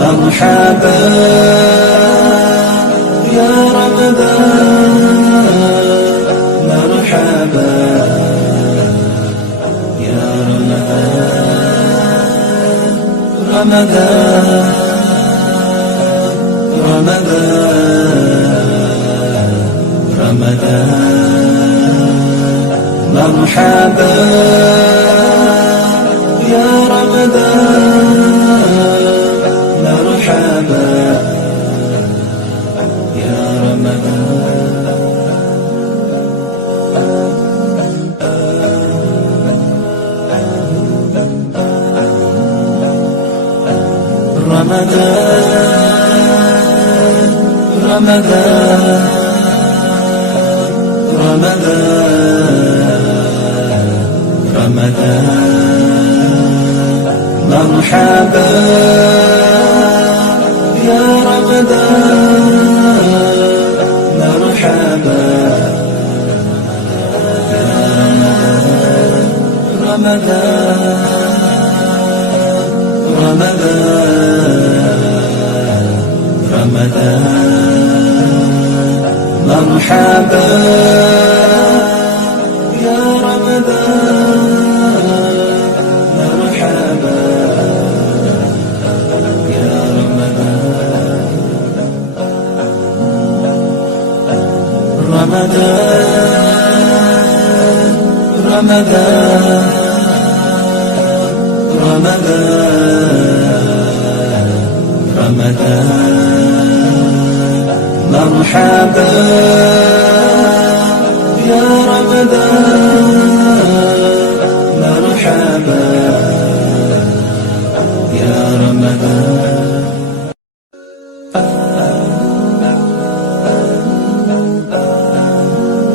مرحبا يا رمضان، مرحبا يا رمضان، رمضان مرحبا يا رمضان، مرحبا يا رمضان. مرحبا يا رمضان، مرحبا يا رمضان، مرحبا يا رمضان، مرحبا يا مرحبا يا رمضان، مرحبا